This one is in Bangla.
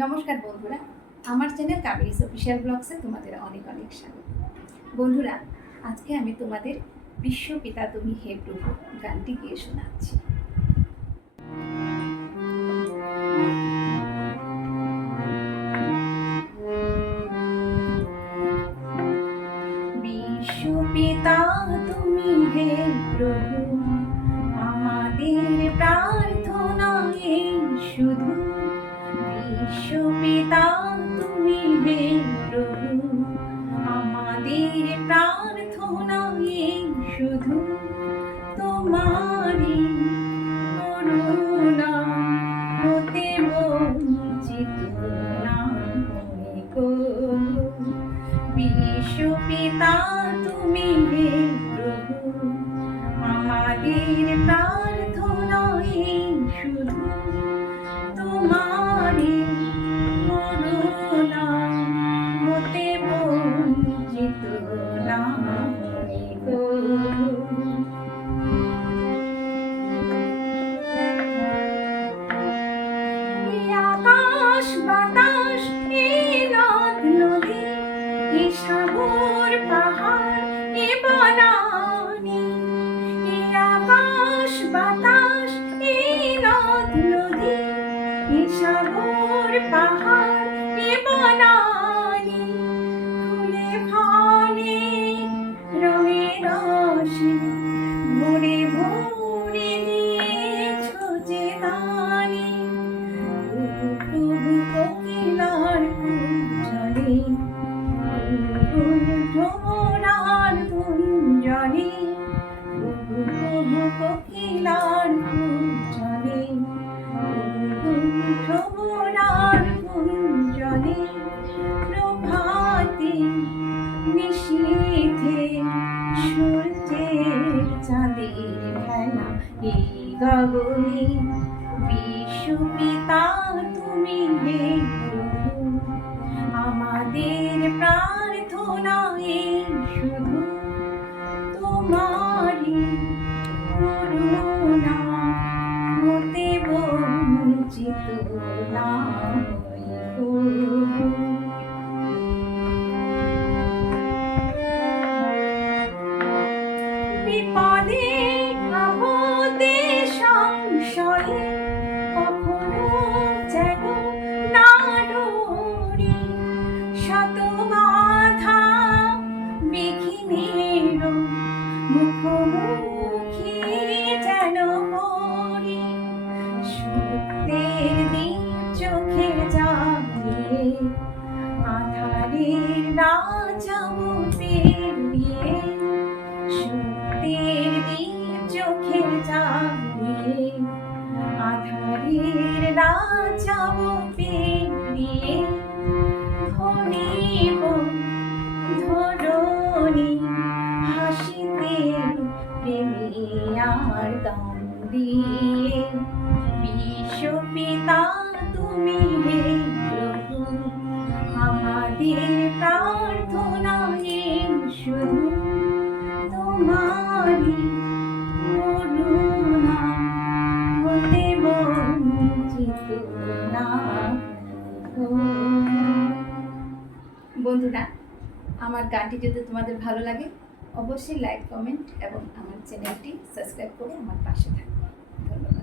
নমস্কার বন্ধুরা, আমার চ্যানেল কাবেরিস অফিসিয়াল ব্লগসে তোমাদের অনেক অনেক স্বাগত। বন্ধুরা, আজকে আমি তোমাদের বিশ্বপিতা তুমি হে প্রভু গানটি গিয়ে শোনাচ্ছি। বিশ্বপিতা তুমি হে প্রভু, আমাদের প্রার্থনা এই শুধু। বিশ্বপিতা তুমি হে প্রভু, আমাদের প্রার্থনা এই শুধু। তোমারই করুণা হতে বঞ্চিত না হই গো। বিশ্বপিতা তুমি হে প্রভু, আমাদের প্রার্থনা এই শুধু। তোমারই করুণা হতে বঞ্চিত না হই গো। আকাশ বাতাস এই নদ নদী, এ সাগর পাহাড় এ বনানী। আকাশ বাতাস এই নদ নদী, এ সাগর পাহাড় এ বনানী। ফুলে ফলে রঙে রসে ভরে ভরে দিয়েছো যে দানি। প্রভু কোকিলার কুঞ্জনে, ভ্রমরার গুঞ্জনে। প্রভু কোকিলার কুঞ্জনে, ভ্রমরার গুঞ্জনে। প্রভাতে নিশীথে সূর্যের চাঁদের খেলা এই গগনে। বিশ্বপিতা তুমি হে প্রভু, আমাদের প্রার্থনা এই শুধু। তোমারই করুণা হতে বঞ্চিত না হই গো। বিপদে আপদে সংশয়ে কখনো যেন না ডরি। শত বাধা বিঘ্নের মুখোমুখি যেন পড়ি। সত্যের দীপ চোখে জ্বালিয়ে আধারের রাজাব পেরিয়ে। সত্যের দীপ চোখে জ্বালিয়ে আধারের রাজাব পেরিয়ে। ধরিব ধরণী হাসিতে প্রেমে আর গান দিয়ে। বিশ্বপিতা তুমি হে প্রভু, আমাদের প্রার্থনা এই শুধু। তোমারই করুণা হতে বঞ্চিত না হই গো। বন্ধুরা, আমার গানটি যদি তোমাদের ভালো লাগে অবশ্যই লাইক, কমেন্ট এবং আমার চ্যানেলটি সাবস্ক্রাইব করে আমার পাশে থাকবে। ধন্যবাদ।